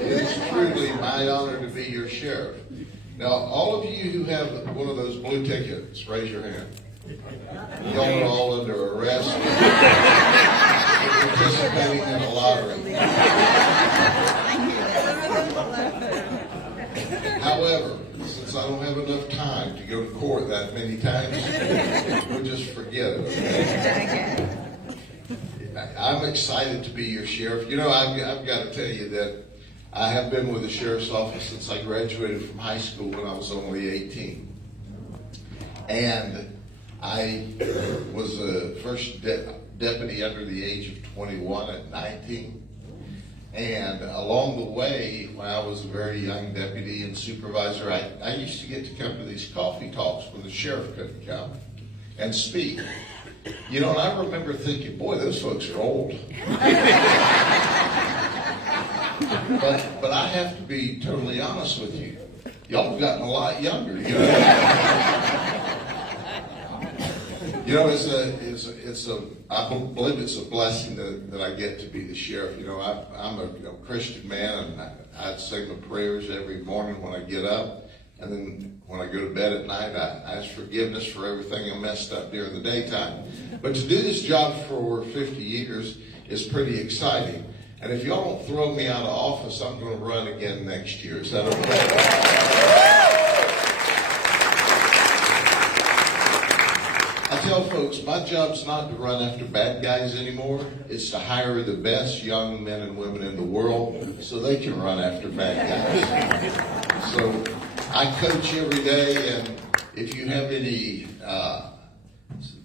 It's truly my honor to be your sheriff. Now, all of you who have one of those blue tickets, raise your hand. Y'all are all under arrest for participating in a lottery. However, since I don't have enough time to go to court that many times, we'll just forget it. Okay? I'm excited to be your sheriff. You know, I've got to tell you that I have been with the sheriff's office since I graduated from high school when I was only 18. And I was the first deputy under the age of 21 at 19. And along the way, when I was a very young deputy and supervisor, I used to get to come to these coffee talks when the sheriff couldn't come and speak. You know, and I remember thinking, boy, those folks are old. But I have to be totally honest with you. Y'all have gotten a lot younger. You know, I believe it's a blessing that I get to be the sheriff. You know, I'm a Christian man, and I say my prayers every morning when I get up. And then when I go to bed at night, I ask forgiveness for everything I messed up during the daytime. But to do this job for 50 years is pretty exciting. And if y'all don't throw me out of office, I'm going to run again next year. Is that okay? I tell folks, my job's not to run after bad guys anymore. It's to hire the best young men and women in the world so they can run after bad guys. So I coach every day, and if you have any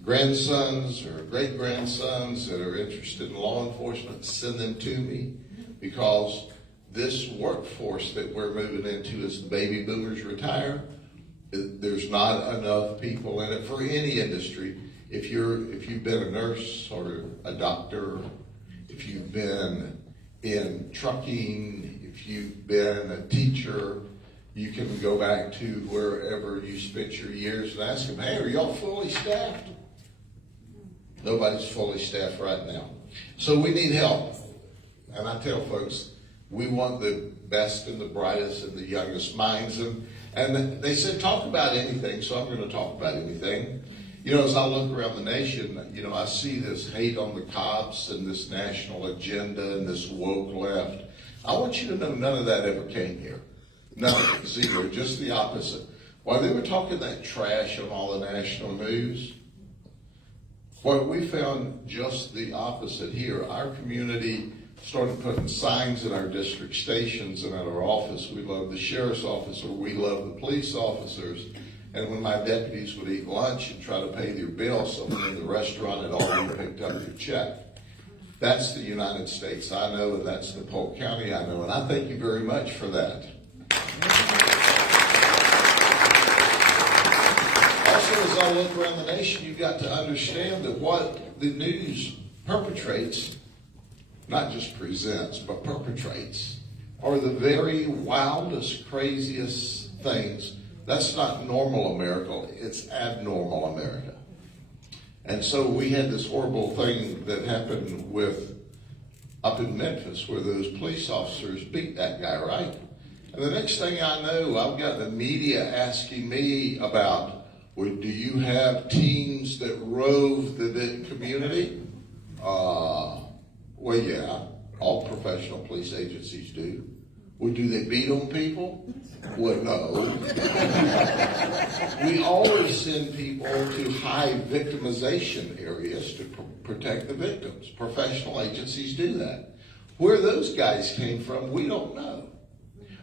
grandsons or great-grandsons that are interested in law enforcement, send them to me, because this workforce that we're moving into as the baby boomers retire, there's not enough people in it for any industry. If you've been a nurse or a doctor, if you've been in trucking, if you've been a teacher, you can go back to wherever you spent your years and ask them, hey, are y'all fully staffed? Nobody's fully staffed right now. So we need help. And I tell folks, we want the best and the brightest and the youngest minds. And they said, talk about anything, so I'm going to talk about anything. You know, as I look around the nation, you know, I see this hate on the cops and this national agenda and this woke left. I want you to know none of that ever came here. Nothing, zero, just the opposite. While they were talking that trash on all the national news, what we found just the opposite here. Our community started putting signs in our district stations and at our office. We love the sheriff's office, or we love the police officers. And when my deputies would eat lunch and try to pay their bill, someone in the restaurant had already picked up their check. That's the United States I know, and that's the Polk County I know, and I thank you very much for that. Also, as I look around the nation, you've got to understand that what the news perpetrates, not just presents, but perpetrates, are the very wildest, craziest things. That's not normal America, it's abnormal America. And so we had this horrible thing that happened up in Memphis, where those police officers beat that guy, right? And the next thing I know, I've got the media asking me about, well, do you have teams that rove the community? Well, yeah, all professional police agencies do. Well, do they beat on people? Well, no. We always send people to high victimization areas to protect the victims. Professional agencies do that. Where those guys came from, we don't know.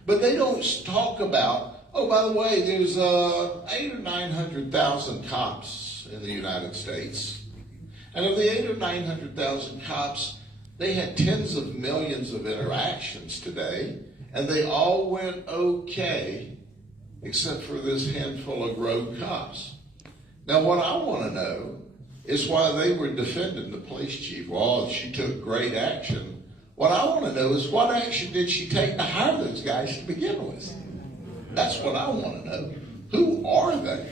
But they don't talk about, oh, by the way, there's 800,000 or 900,000 cops in the United States. And of the 800,000 or 900,000 cops, they had tens of millions of interactions today, and they all went okay, except for this handful of rogue cops. Now, what I want to know is why they were defending the police chief. Well, she took great action. What I want to know is what action did she take to hire those guys to begin with? That's what I want to know. Who are they?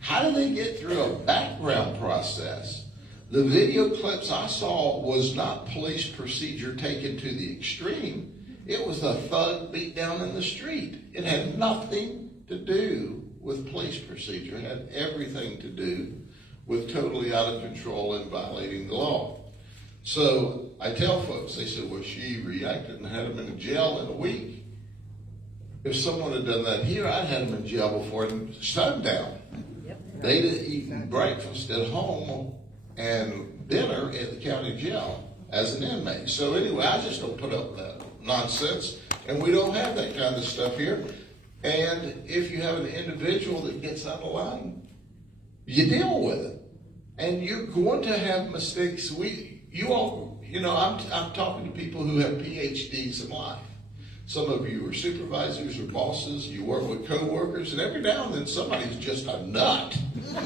How do they get through a background process? The video clips I saw was not police procedure taken to the extreme. It was a thug beat down in the street. It had nothing to do with police procedure. It had everything to do with totally out of control and violating the law. So I tell folks, they said, well, she reacted and had him in jail in a week. If someone had done that here, I'd had him in jail before sundown. They'd have eaten breakfast at home and dinner at the county jail as an inmate. So anyway, I just don't put up with that nonsense, and we don't have that kind of stuff here. And if you have an individual that gets out of line, you deal with it. And you're going to have mistakes. I'm talking to people who have PhDs in life. Some of you are supervisors or bosses, you work with coworkers, and every now and then somebody's just a nut. No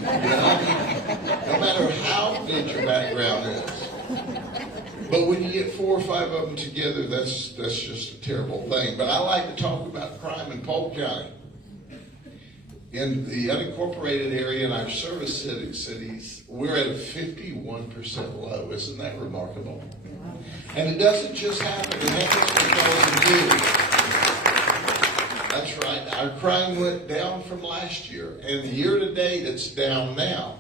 matter how good your background is. But when you get 4 or 5 of them together, that's just a terrible thing. But I like to talk about crime in Polk County. In the unincorporated area in our service cities, we're at a 51% low. Isn't that remarkable? And it doesn't just happen. It happens because of you. That's right. Our crime went down from last year. And year to date, it's down now.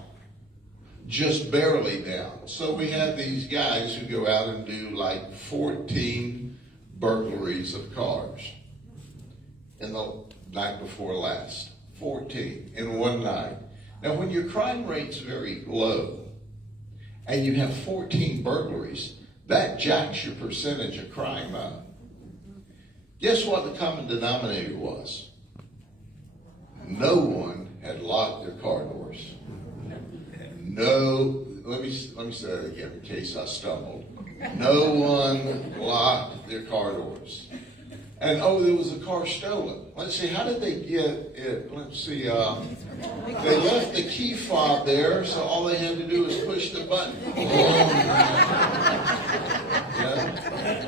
Just barely down. So we have these guys who go out and do like 14 burglaries of cars in the night before last. 14 in one night. Now, when your crime rate's very low and you have 14 burglaries, that jacks your percentage of crime up. Guess what the common denominator was? No one had locked their car doors. No, let me say that again in case I stumbled. No one locked their car doors. And there was a car stolen. Let's see, how did they get it? Let's see, they left the key fob there, so all they had to do was push the button. Yeah.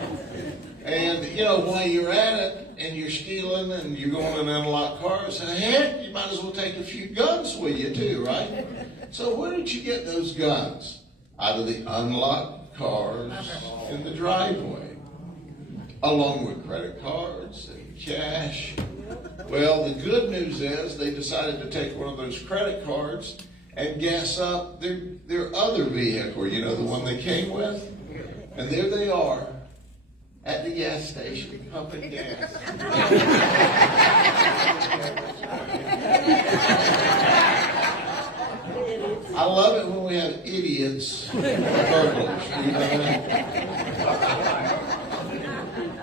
And, while you're at it, and you're stealing, and you're going in unlocked cars, and heck, you might as well take a few guns with you too, right? So where did you get those guns? Out of the unlocked cars in the driveway. Along with credit cards and cash. Well, the good news is they decided to take one of those credit cards and gas up their other vehicle, the one they came with. And there they are at the gas station pumping gas. I love it when we have idiots burglars.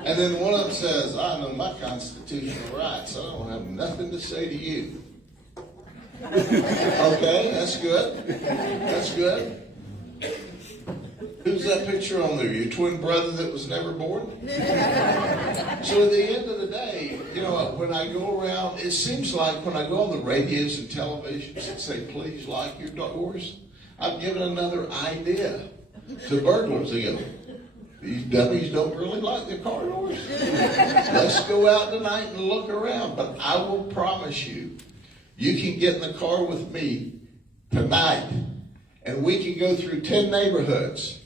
And then one of them says, I know my constitutional rights, so I don't have nothing to say to you. Okay, that's good. That's good. Who's that picture on there? Your twin brother that was never born? So at the end of the day, when I go around, it seems like when I go on the radios and televisions and say, please lock your doors, I've given another idea to burglars. They go, these dummies don't really like their car doors. Let's go out tonight and look around. But I will promise you, you can get in the car with me tonight, and we can go through 10 neighborhoods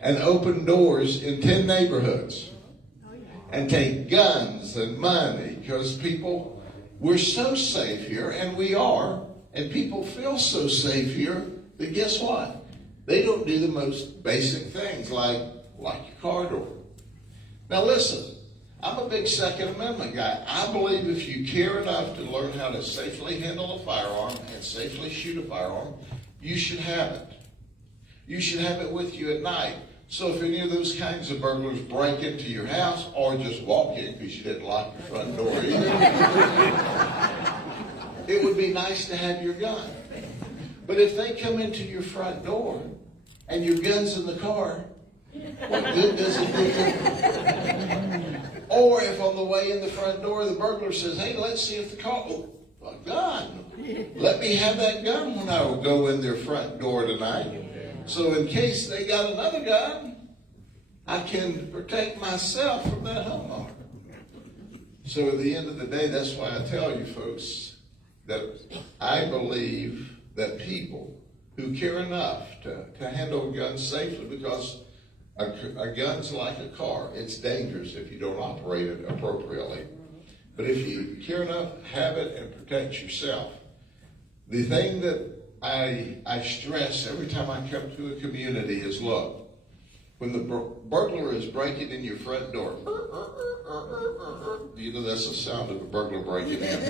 and open doors in 10 neighborhoods and take guns and money, because we're so safe here, and we are, and people feel so safe here that guess what? They don't do the most basic things like lock your car door. Now listen, I'm a big Second Amendment guy. I believe if you care enough to learn how to safely handle a firearm and safely shoot a firearm, you should have it. You should have it with you at night. So if any of those kinds of burglars break into your house or just walk in because you didn't lock your front door either, it would be nice to have your gun. But if they come into your front door and your gun's in the car, what good does it do? Or if on the way in the front door, the burglar says, hey, let's see if the car, a gun. Let me have that gun when I will go in their front door tonight. So in case they got another gun, I can protect myself from that homeowner. So at the end of the day, that's why I tell you folks that I believe that people who care enough to handle guns safely, because a gun's like a car. It's dangerous if you don't operate it appropriately. But if you care enough, have it and protect yourself. The thing that I stress every time I come to a community is, look, when the burglar is breaking in your front door, you know that's the sound of a burglar breaking in.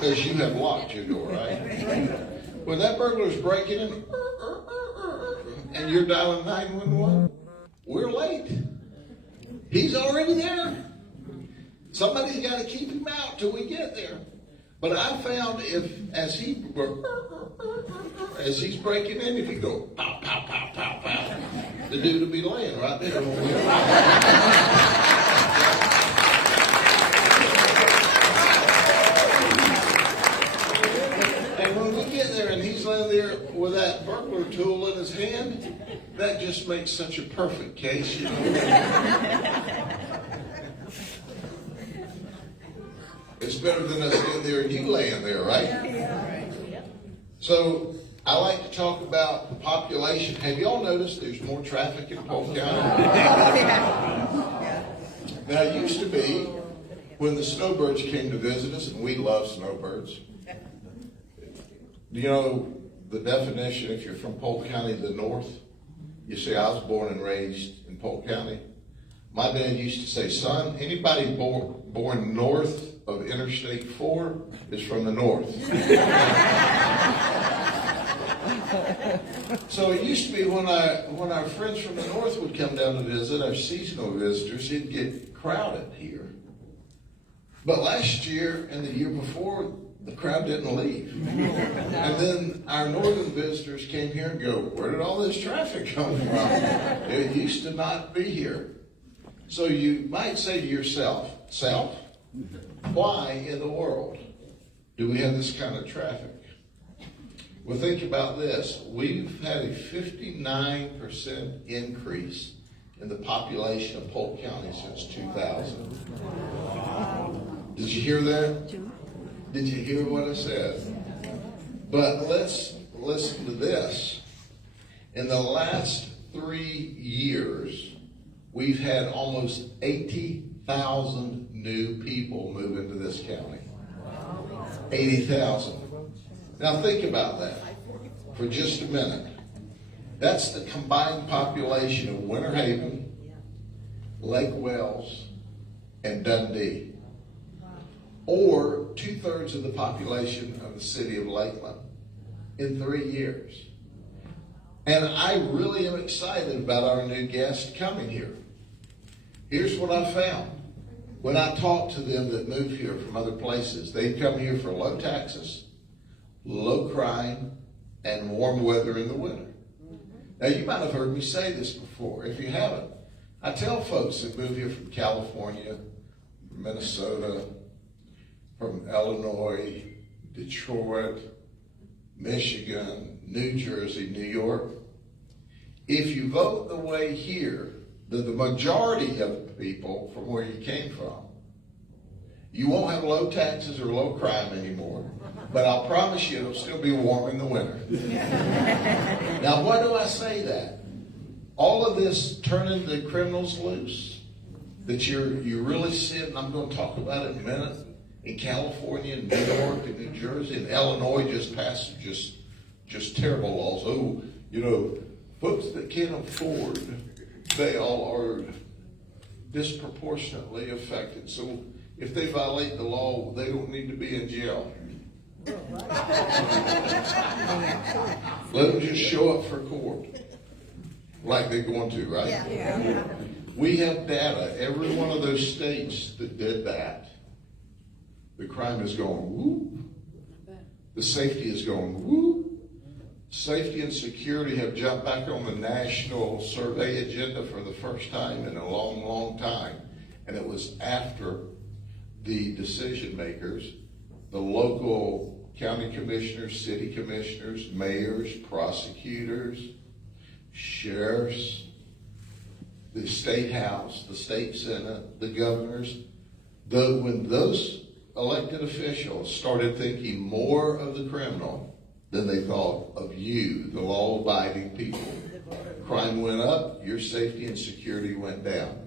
Because you have locked your door, right? When that burglar's breaking in, and you're dialing 911, we're late. He's already there. Somebody's got to keep him out till we get there. But I found as he's breaking in, if you go pow, pow, pow, pow, pow, the dude will be laying right there. And when we get there and he's laying there with that burglar tool in his hand, that just makes such a perfect case, you know. It's better than us in there and you laying there, right? So I like to talk about the population. Have y'all noticed there's more traffic in Polk County? Now, it used to be when the snowbirds came to visit us, and we love snowbirds. You know the definition, if you're from Polk County, the north? You say, I was born and raised in Polk County. My dad used to say, son, anybody born north of Interstate 4 is from the north. So it used to be when our friends from the north would come down to visit, our seasonal visitors, it'd get crowded here. But last year and the year before, the crowd didn't leave. And then our northern visitors came here and go, where did all this traffic come from? It used to not be here. So you might say to yourself, self, why in the world do we have this kind of traffic? Well, think about this. We've had a 59% increase in the population of Polk County since 2000. Did you hear that? Did you hear what I said? But let's listen to this. In the last 3 years, we've had almost 80,000 new people move into this county. 80,000. Now think about that for just a minute. That's the combined population of Winter Haven, Lake Wells, and Dundee. Or 2/3 of the population of the city of Lakeland in 3 years. And I really am excited about our new guest coming here. Here's what I found. When I talk to them that move here from other places, they come here for low taxes, low crime, and warm weather in the winter. Now, you might have heard me say this before. If you haven't, I tell folks that move here from California, Minnesota, from Illinois, Detroit, Michigan, New Jersey, New York, if you vote the way here, the majority of people from where you came from, you won't have low taxes or low crime anymore. But I'll promise you it'll still be warm in the winter. Now, why do I say that? All of this turning the criminals loose that you're really seeing, I'm going to talk about it in a minute, in California, and New York, and New Jersey, and Illinois just passed just terrible laws. Oh, you know, folks that can't afford, they all are disproportionately affected. So if they violate the law, they don't need to be in jail. Let them just show up for court like they're going to, right? Yeah. We have data. Every one of those states that did that, the crime is going whoop. The safety is going whoop. Safety and security have jumped back on the national survey agenda for the first time in a long, long time. And it was after the decision makers, the local county commissioners, city commissioners, mayors, prosecutors, sheriffs, the state house, the state senate, the governors, when those elected officials started thinking more of the criminal than they thought of you, the law-abiding people. Crime went up, your safety and security went down.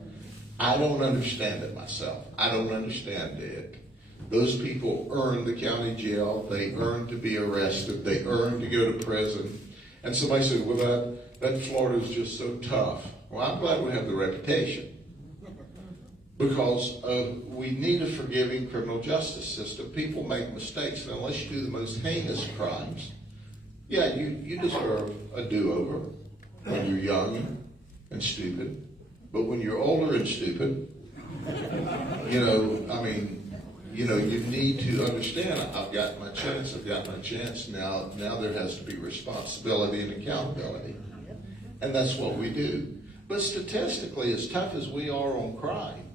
I don't understand it myself. I don't understand it. Those people earned the county jail. They earned to be arrested. They earned to go to prison. And somebody said, well, that Florida's just so tough. Well, I'm glad we have the reputation. Because we need a forgiving criminal justice system. People make mistakes, and unless you do the most heinous crimes, yeah, you deserve a do-over when you're young and stupid. But when you're older and stupid, you need to understand, I've got my chance, now there has to be responsibility and accountability. And that's what we do. But statistically, as tough as we are on crime,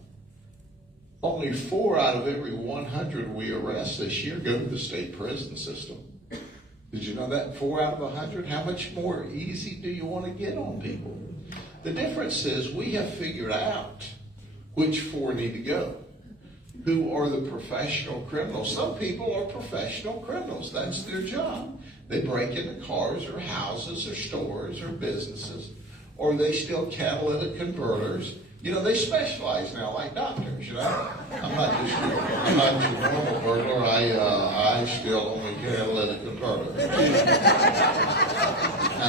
only 4 out of every 100 we arrest this year go to the state prison system. Did you know that? 4 out of 100? How much more easy do you want to get on people? The difference is we have figured out which 4 need to go. Who are the professional criminals? Some people are professional criminals. That's their job. They break into cars or houses or stores or businesses, or they steal catalytic converters. They specialize now, like doctors. I'm not just a normal burglar. I steal only catalytic converters, and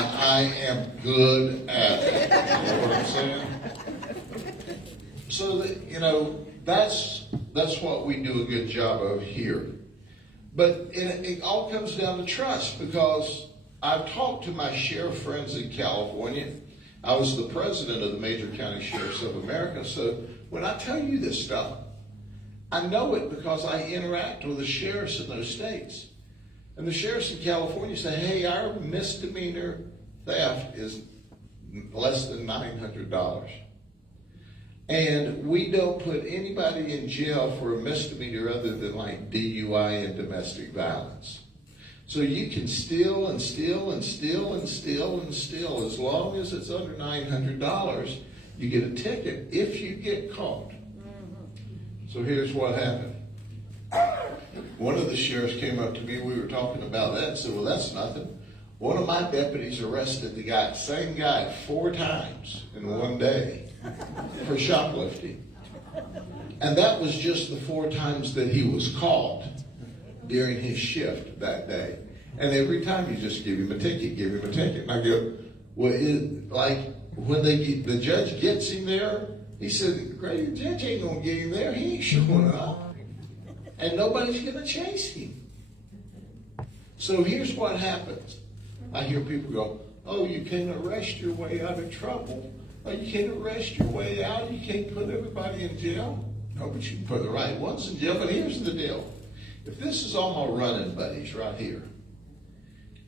I am good at it. You know what I'm saying? So that's what we do a good job of here. But it all comes down to trust, because I've talked to my sheriff friends in California. I was the president of the Major County Sheriffs of America, so when I tell you this stuff, I know it because I interact with the sheriffs in those states. And the sheriffs in California say, hey, our misdemeanor theft is less than $900. And we don't put anybody in jail for a misdemeanor other than like DUI and domestic violence. So you can steal and steal and steal and steal and steal. As long as it's under $900, you get a ticket if you get caught. So here's what happened. One of the sheriffs came up to me, we were talking about that, and said, well, that's nothing. One of my deputies arrested the same guy 4 times in one day for shoplifting. And that was just the 4 times that he was caught during his shift that day. And every time you just give him a ticket. And I go, well, when the judge gets him there, he said, Grady, the judge ain't gonna get him there. He ain't showing up. And nobody's gonna chase him. So here's what happens. I hear people go, oh, you can't arrest your way out of trouble. Oh, you can't arrest your way out. You can't put everybody in jail. No, but you can put the right ones in jail. But here's the deal. If this is all my running buddies right here,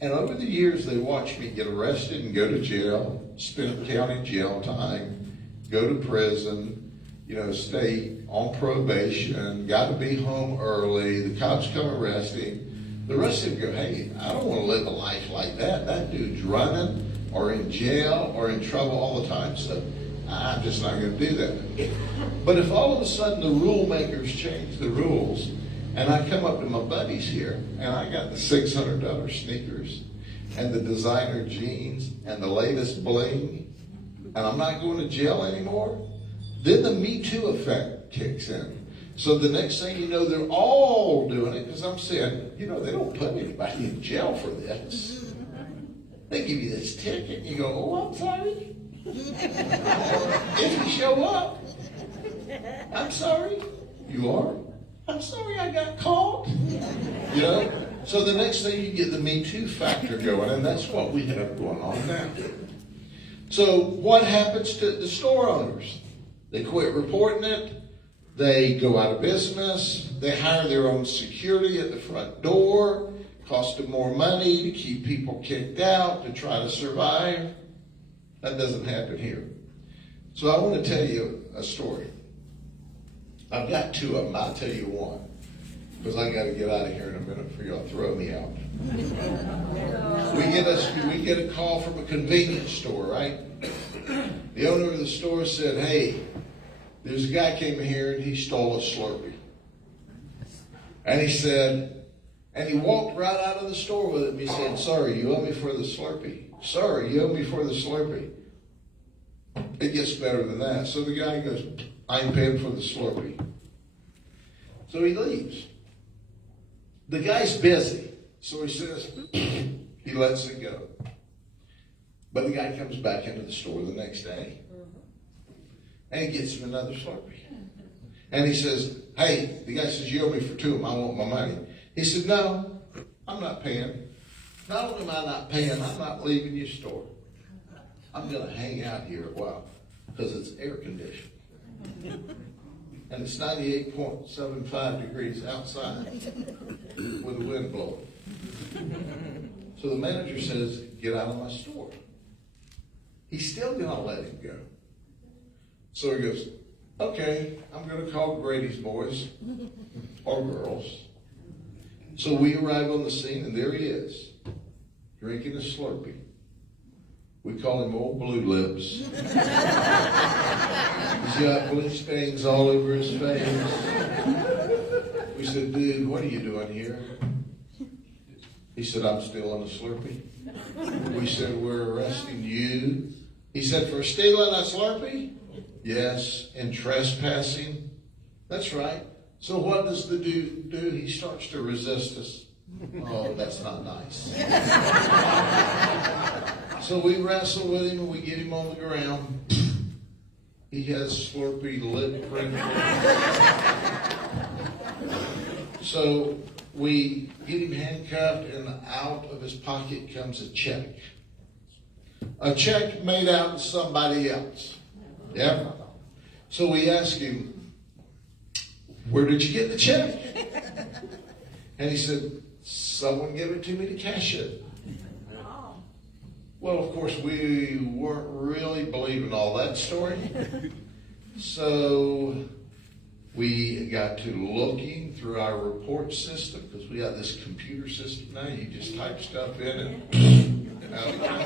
and over the years they watch me get arrested and go to jail, spend county jail time, go to prison, stay on probation, got to be home early, the cops come arrest him, the rest of them go, hey, I don't want to live a life like that. That dude's running or in jail or in trouble all the time, so I'm just not going to do that. But if all of a sudden the rule makers change the rules, and I come up to my buddies here, and I got the $600 sneakers, and the designer jeans, and the latest bling, and I'm not going to jail anymore, then the Me Too effect kicks in. So the next thing you know, they're all doing it, because I'm saying, they don't put anybody in jail for this. They give you this ticket, and you go, oh, I'm sorry. If you show up, I'm sorry. You are? I'm sorry I got caught. So the next thing you get the Me Too factor going, and that's what we have going on now. So what happens to the store owners? They quit reporting it. They go out of business. They hire their own security at the front door. Cost them more money to keep people kicked out, to try to survive. That doesn't happen here. So I want to tell you a story. I've got 2 of them. I'll tell you one, because I got to get out of here in a minute for y'all to throw me out. We get a call from a convenience store, right? The owner of the store said, hey, there's a guy came in here and he stole a Slurpee. And he said, And he walked right out of the store with it, and he said, "Sir, you owe me for the Slurpee. Sir, you owe me for the Slurpee." It gets better than that. So the guy goes, "I ain't paying for the Slurpee." So he leaves. The guy's busy. So he says, he lets it go. But the guy comes back into the store the next day. And he gets him another Slurpee. And he says, "Hey," the guy says, "You owe me for two of them. I want my money." He said, "No, I'm not paying. Not only am I not paying, I'm not leaving your store. I'm going to hang out here a while because it's air conditioned. And it's 98.75 degrees outside with the wind blowing." So the manager says, "Get out of my store." He's still going to let him go. So he goes, "Okay, I'm going to call Grady's boys or girls." So we arrive on the scene, and there he is, drinking a Slurpee. We call him Old Blue Lips. He's got blue stains all over his face. We said, "Dude, what are you doing here?" He said, "I'm still on the Slurpee." We said, "We're arresting you." He said, "For stealing a Slurpee?" "Yes, and trespassing." "That's right." "So what does the dude do?" "He starts to resist us." "Oh, that's not nice." So we wrestle with him and we get him on the ground. He has Slurpee lip print. So we get him handcuffed, and out of his pocket comes a check. A check made out to somebody else. Yeah. So we ask him, "Where did you get the check?" And he said, "Someone gave it to me to cash it." Well, of course, we weren't really believing all that story. So we got to looking through our report system, because we got this computer system now. You just type stuff in and out it comes.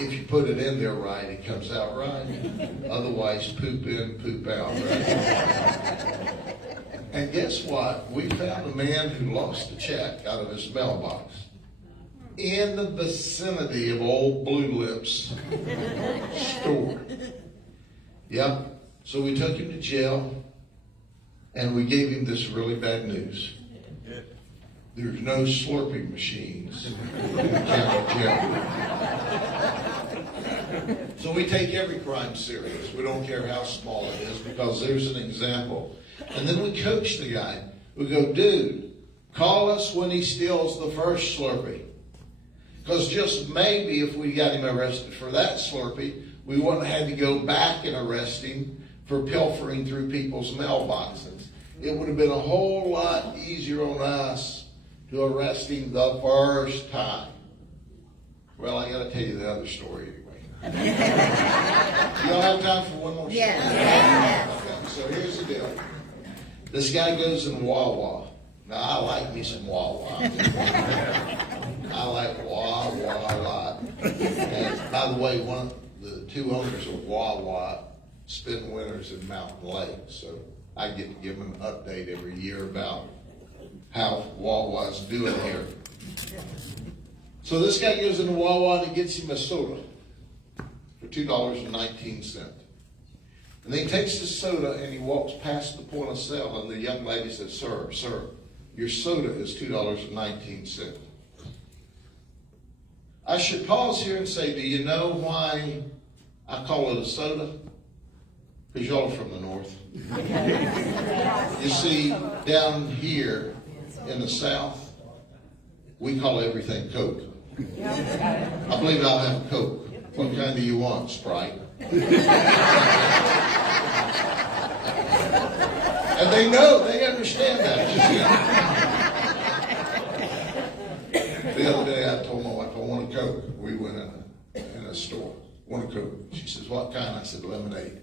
If you put it in there right, it comes out right. Otherwise, poop in, poop out, right? And guess what? We found a man who lost a check out of his mailbox in the vicinity of Old Blue Lips store. Yep. So we took him to jail, and we gave him this really bad news. There's no Slurpee machines in the county jail. So we take every crime serious. We don't care how small it is, because there's an example. And then we coach the guy. We go, "Dude, call us when he steals the first Slurpee. Because just maybe if we got him arrested for that Slurpee, we wouldn't have had to go back and arrest him for pilfering through people's mailboxes. It would have been a whole lot easier on us to arrest him the first time." Well, I got to tell you the other story anyway. You all have time for one more story? Yeah. Okay, so here's the deal. This guy goes in Wawa. Now, I like me some Wawa. I like Wawa a lot. And by the way, one of the two owners of Wawa spend winters in Mountain Lake, so I get to give them an update every year about how Wawa's doing here. So this guy goes into Wawa and he gets him a soda for $2.19. And then he takes the soda and he walks past the point of sale, and the young lady says, sir, your soda is $2.19. I should pause here and say, do you know why I call it a soda? Because y'all are from the north. You see, down here in the south, we call everything Coke. I believe I'll have a Coke. What kind do you want, Sprite? And they know, they understand that. The other day I told my wife I want a Coke. We went in a store. Want a Coke? She says, what kind? I said, lemonade.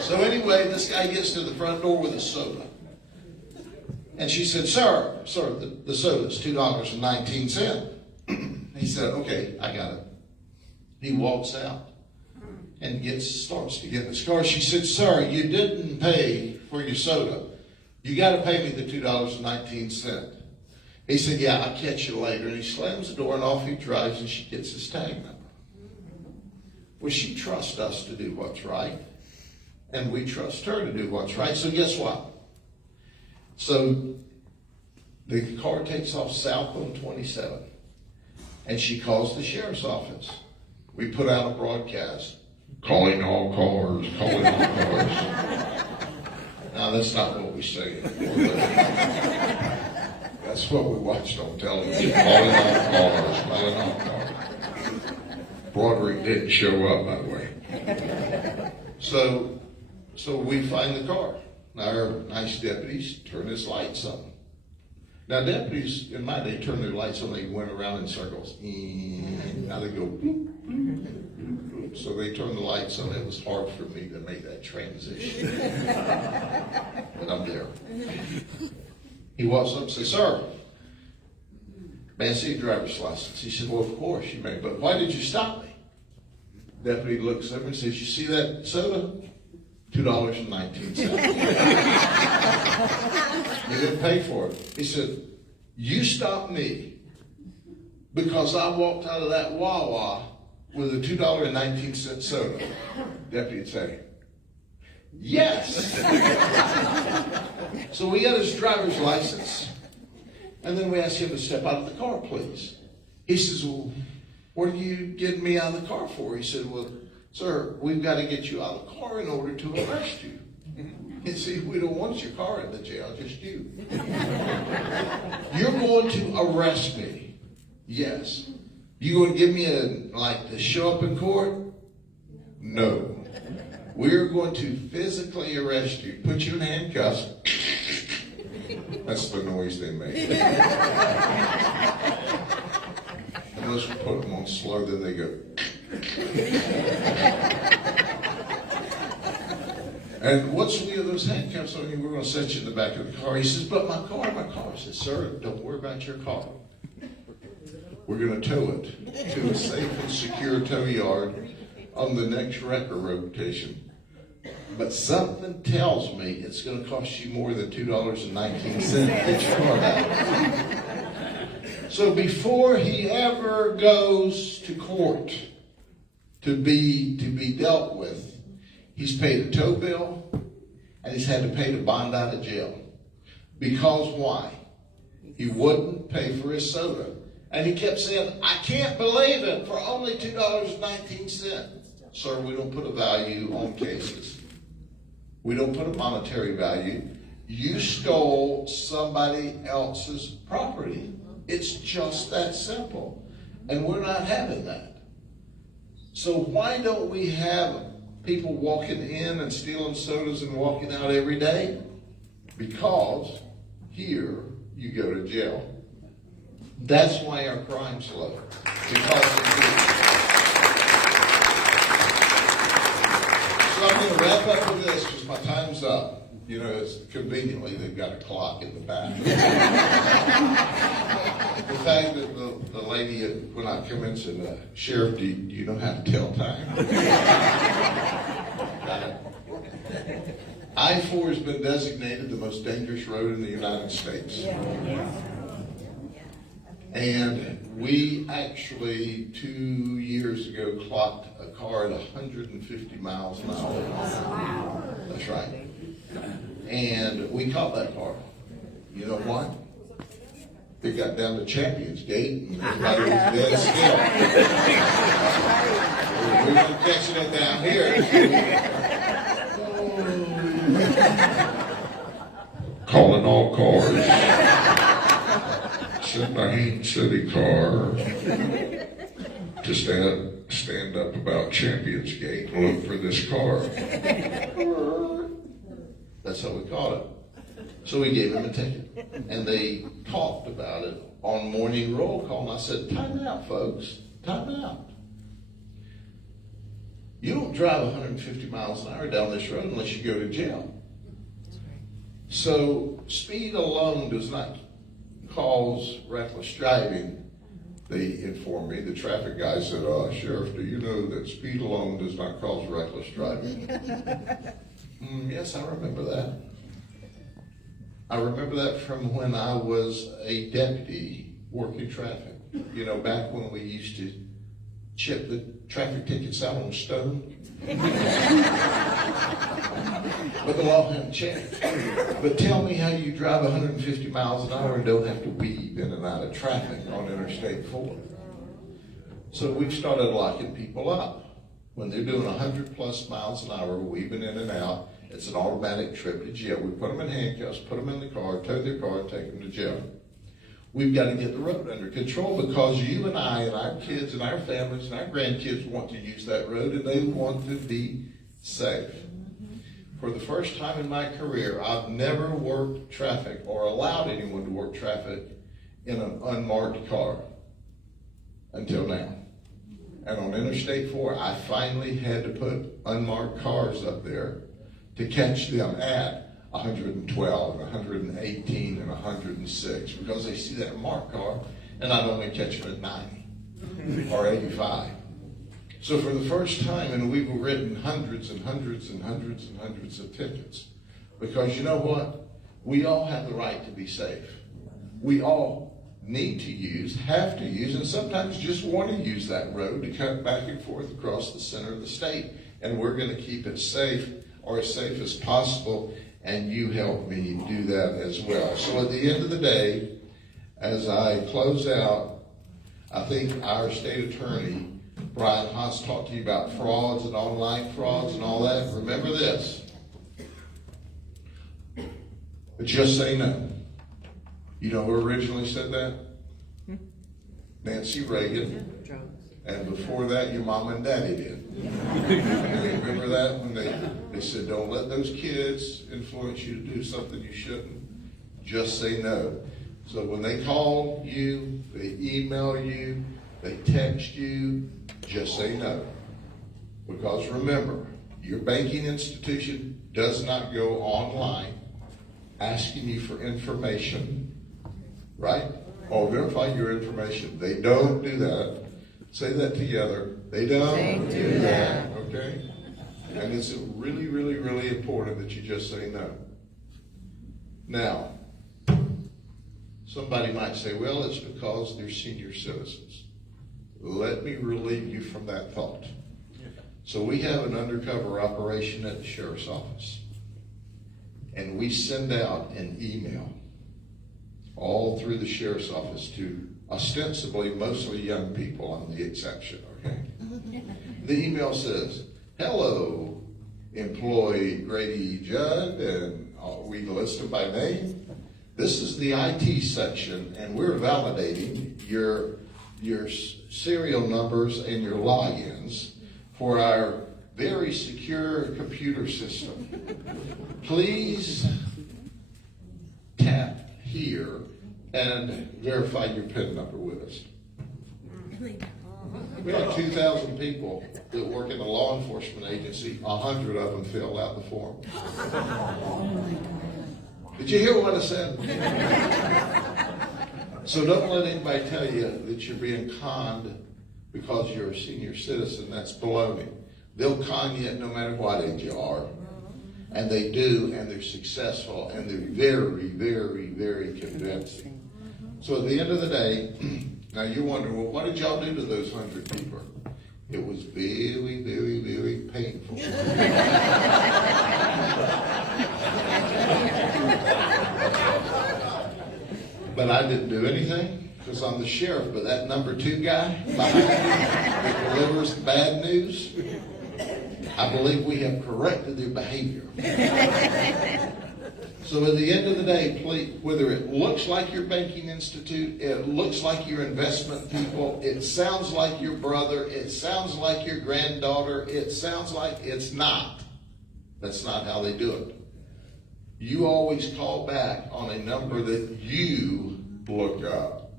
So anyway, this guy gets to the front door with a soda. And she said, sir, the soda's $2.19. He said, okay, I got it. He walks out and starts to get in his car. She said, sir, you didn't pay for your soda. You gotta pay me the $2.19. He said, yeah, I'll catch you later. And he slams the door and off he drives and she gets his tag number. Well, she trusts us to do what's right. And we trust her to do what's right. So guess what? So the car takes off south on 27. And she calls the sheriff's office. We put out a broadcast. Calling all cars, calling all cars. Now, that's not what we say anymore. That's what we watched on television. Calling all cars, calling all cars. Broderick didn't show up, by the way. So we find the car. Now, our nice deputies turn his lights on. Now, deputies, in my day, turn their lights on. They went around in circles. Now they go bloop, bloop, bloop, bloop. So they turned the lights on. It was hard for me to make that transition. But I'm there. He walks up and says, sir, may I see your driver's license? He said, well, of course you may, but why did you stop me? Deputy looks at him and says, you see that soda? $2.19. You didn't pay for it. He said, you stopped me because I walked out of that Wawa with a $2.19 soda. Deputy would say, yes. So we got his driver's license, and then we asked him to step out of the car, please. He says, well, what are you getting me out of the car for? He said, well, sir, we've got to get you out of the car in order to arrest you. And see, we don't want your car in the jail, just you. You're going to arrest me. Yes. You going to give me to show up in court? No. We're going to physically arrest you, put you in handcuffs. That's the noise they make. Unless we put them on slow, then they go. And once we have those handcuffs on you, we're going to set you in the back of the car. He says, but my car. I said, sir, don't worry about your car. We're going to tow it to a safe and secure tow yard on the next wrecker rotation. But something tells me it's going to cost you more than $2.19 to get your car back. So before he ever goes to court to be dealt with, he's paid a tow bill, and he's had to pay the bond out of jail. Because why? He wouldn't pay for his soda. And he kept saying, I can't believe it, for only $2.19. Sir, we don't put a value on cases. We don't put a monetary value. You stole somebody else's property. It's just that simple. And we're not having that. So why don't we have people walking in and stealing sodas and walking out every day? Because here you go to jail. That's why our crime's low. Because of this. So I'm going to wrap up with this because my time's up. You know, it's conveniently they've got a clock in the back. The fact that the lady, when I come in, said, Sheriff, do you know how to tell time? I-4 has been designated the most dangerous road in the United States. Yeah. And we actually 2 years ago clocked a car at 150 miles an hour. Wow. That's right. And we caught that car. You know what? It got down to Champions Gate and everybody was dead still. We were catching it down here. Calling all cars. Send my Hayden City car to stand up about Champions Gate and look for this car. That's how we caught it. So we gave him a ticket. And they talked about it on morning roll call. And I said, time out, folks. Time out. You don't drive 150 miles an hour down this road unless you go to jail. So speed alone does not cause reckless driving. They informed me, the traffic guy said, Sheriff, do you know that speed alone does not cause reckless driving? Yes, I remember that. I remember that from when I was a deputy working traffic. You know, back when we used to chip the traffic tickets out on stone. But the law hadn't changed. But tell me how you drive 150 miles an hour and don't have to weave in and out of traffic on Interstate 4. So we've started locking people up. When they're doing 100 plus miles an hour, weaving in and out, it's an automatic trip to jail. We put them in handcuffs, put them in the car, tow their car, take them to jail. We've got to get the road under control because you and I and our kids and our families and our grandkids want to use that road and they want to be safe. For the first time in my career, I've never worked traffic or allowed anyone to work traffic in an unmarked car until now. And on Interstate 4, I finally had to put unmarked cars up there to catch them at 112, 118, and 106 because they see that marked car and I'd only catch them at 90 or 85. So for the first time, and we've written hundreds and hundreds and hundreds and hundreds of tickets because you know what? We all have the right to be safe. We all need to use, have to use, and sometimes just want to use that road to cut back and forth across the center of the state. And we're going to keep it safe or as safe as possible. And you help me do that as well. So at the end of the day, as I close out, I think our state attorney, Brian Haas, talked to you about frauds and online frauds and all that. Remember this. Just say no. You know who originally said that? Nancy Reagan. And before that, your mom and daddy did. And remember that when they said, don't let those kids influence you to do something you shouldn't. Just say no. So when they call you, they email you, they text you, just say no. Because remember, your banking institution does not go online asking you for information, right? Or verify your information. They don't do that. Say that together. They don't do that. Okay? And it's really, really, really important that you just say no. Now, somebody might say, well, it's because they're senior citizens. Let me relieve you from that thought. So we have an undercover operation at the sheriff's office. And we send out an email all through the sheriff's office to ostensibly mostly young people, I'm the exception, okay? The email says, hello, employee Grady, Judd, and we list them by name. This is the IT section, and we're validating your serial numbers and your logins for our very secure computer system. Please tap here and verify your PIN number with us. We have 2,000 people that work in a law enforcement agency. 100 of them filled out the form. Did you hear what I said? So don't let anybody tell you that you're being conned because you're a senior citizen. That's baloney. They'll con you no matter what age you are. And they do, and they're successful, and they're very, very, very convincing. So at the end of the day, now you're wondering, well, what did y'all do to those 100 people? It was very, very, very painful. But I didn't do anything because I'm the sheriff. But that number 2 guy behind me that delivers the bad news, I believe we have corrected their behavior. So at the end of the day, please, whether it looks like your banking institute, it looks like your investment people, it sounds like your brother, it sounds like your granddaughter, it sounds like it's not. That's not how they do it. You always call back on a number that you look up,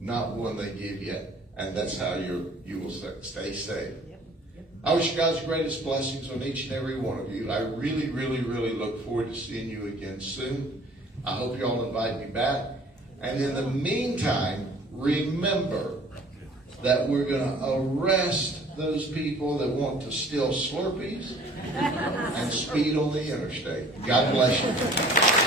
not one they give you, and that's how you will stay safe. I wish God's greatest blessings on each and every one of you. I really, really, really look forward to seeing you again soon. I hope you all invite me back. And in the meantime, remember that we're going to arrest those people that want to steal Slurpees and speed on the interstate. God bless you.